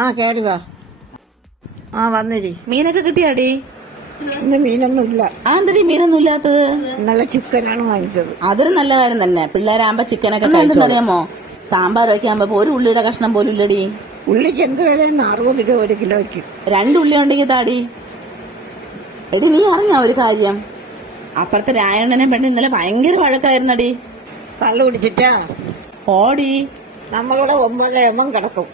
ആ കയറി വാ. ആ വന്നിരി. മീനൊക്കെ കിട്ടിയാടി? ഇന്ന് മീനൊന്നും ഇല്ല. ആ എന്തിനീ മീനൊന്നും ഇല്ലാത്തത്? ഇന്നലെ ചിക്കനാണ് വാങ്ങിച്ചത്. അതൊരു നല്ല കാര്യം തന്നെ. പിള്ളേരാകുമ്പോ ചിക്കനൊക്കെ കഴിച്ചറിയാമോ? സാമ്പാർ വയ്ക്കാകുമ്പോ ഒരു ഉള്ളിയുടെ കഷ്ണം പോലും ഇല്ലടി. ഉള്ളിക്ക് എന്ത് വിലയെന്ന്? 60 രൂപ 1 കിലോയ്ക്ക്. 2 ഉള്ളി ഉണ്ടെങ്കിൽ താടി. എടി നീ അറിഞ്ഞ ഒരു കാര്യം? അപ്പുറത്തെ രായണ്ണനെ പെണ്ണ് ഇന്നലെ ഭയങ്കര വഴക്കായിരുന്നടി. കള്ളു കുടിച്ചിട്ടാ ഓടി. നമ്മളുടെ 9 കിടക്കും.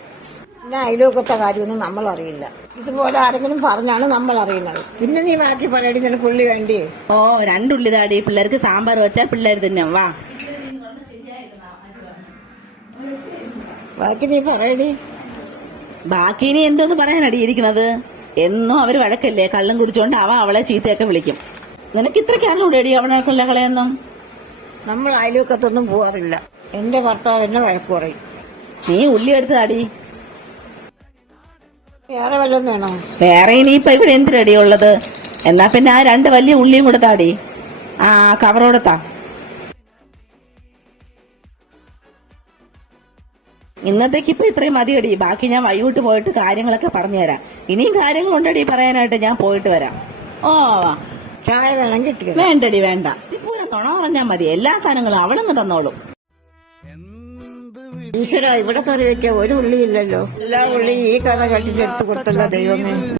പിന്നെ അയലോക്കത്തെ കാര്യമൊന്നും നമ്മൾ അറിയില്ല. ഇതുപോലെ ആരെങ്കിലും പറഞ്ഞാണ് നമ്മൾ അറിയുന്നത്. പിന്നെ നീ മാറ്റി പറയടി, നിനക്ക് ഉള്ളി വേണ്ടി? ഓ 2 ഉള്ളി താടി. പിള്ളേർക്ക് സാമ്പാർ വെച്ചാൽ പിള്ളേർ തിന്നാം. വാ ബാക്കി നീ പറയടി. ബാക്കി ഇനി എന്തോന്ന് പറയാനടി ഇരിക്കുന്നത്? എന്നും അവര് വഴക്കല്ലേ? കള്ളം കുടിച്ചോണ്ട് അവളെ ചീത്തയൊക്കെ വിളിക്കും. നിനക്ക് ഇത്രയ്ക്ക് അറിഞ്ഞൂടെടി അവനെ കൊല്ല കളയൊന്നും? നമ്മൾ അയലോക്കത്തൊന്നും പോവാറില്ല. എന്റെ ഭർത്താവ് എന്നെ വഴക്ക് പറയും. നീ ഉള്ളി എടുത്ത് താടി. വേറെ വല്ലതും വേണോ? വേറെ ഇനിയിപ്പൊ ഇവിടെ എന്തിനടി ഉള്ളത്? എന്നാ പിന്നെ ആ 2 വലിയ ഉള്ളിയും കൂടെ താടി. ആ കവറോടത്താ. ഇന്നത്തേക്ക് ഇപ്പൊ ഇത്രയും മതിയടി. ബാക്കി ഞാൻ വൈകിട്ട് പോയിട്ട് കാര്യങ്ങളൊക്കെ പറഞ്ഞുതരാം. ഇനിയും കാര്യങ്ങളുണ്ടടി പറയാനായിട്ട്. ഞാൻ പോയിട്ട് വരാം. ഓ ചായ വേണം കിട്ടിയ? വേണ്ടടി വേണ്ട. പൂരം തുണ പറഞ്ഞാൽ മതി. എല്ലാ സാധനങ്ങളും അവളങ്ങ് തന്നോളും. ഈശ്വര, ഇവിടെ കറി വെക്കാൻ ഒരു ഉള്ളി ഇല്ലല്ലോ. എല്ലാ ഉള്ളിയും ഈ കഥ കട്ടിച്ചെടുത്ത് കൊടുത്തല്ലോ ദൈവമേ.